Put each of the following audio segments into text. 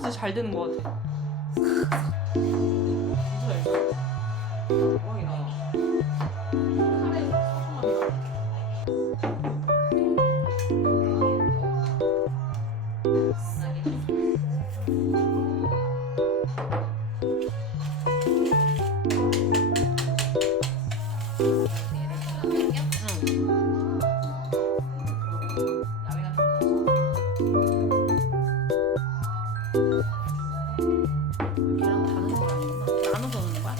진짜 잘 되는 것 같아. 대박이다. 카레 소중함이다. 계란 다 넣는 거 아니구나. 나눠서 넣는 거야?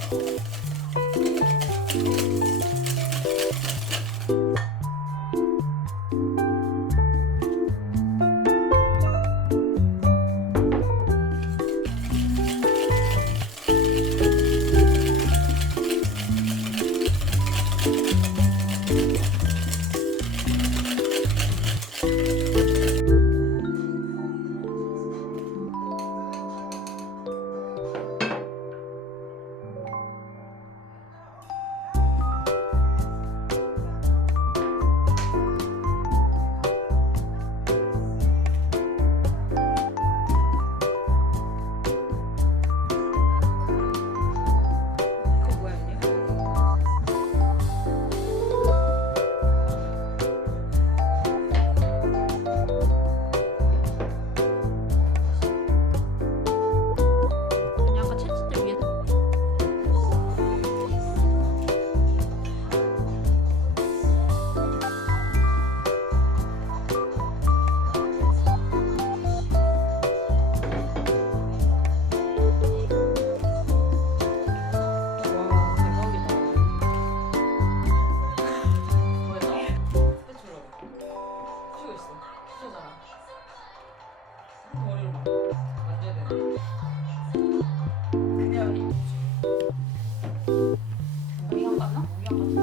모양 맞나?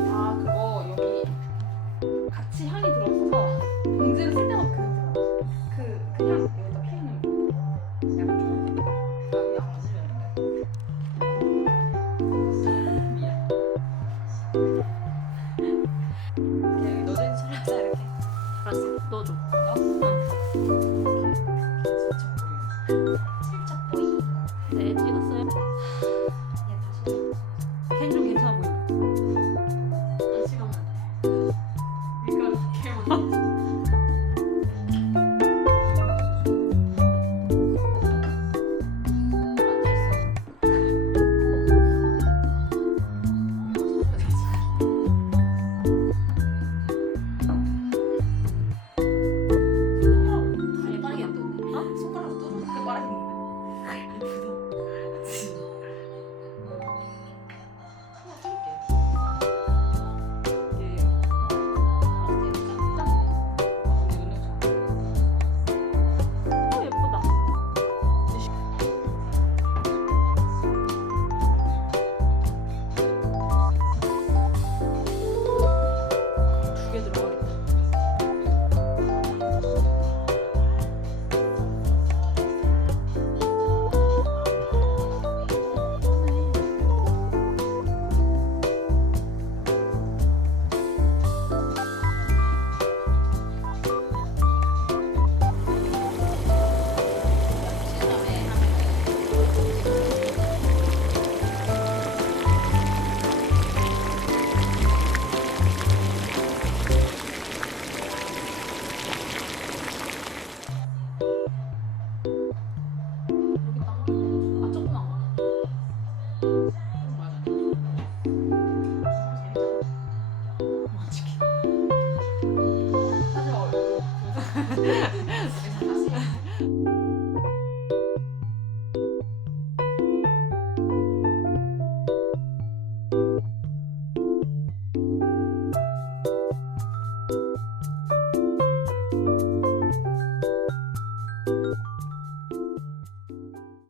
아 그거 여기 같이 향이 들어있어서 봉지를 쓸 때마다 그냥 여기다 피우는 거. 약간 좀 양 맞으려는데. 미안. 그냥 너네 잘라자 이렇게. 알았어. 넣어줘. 살짝 보이. 네, 찍었어요. 캔 좀 괜찮아 보인다. 안 식으면 밀가루 개만. 되게 빠르게 안 떴네. 손가락 뚫으니까 빠르게.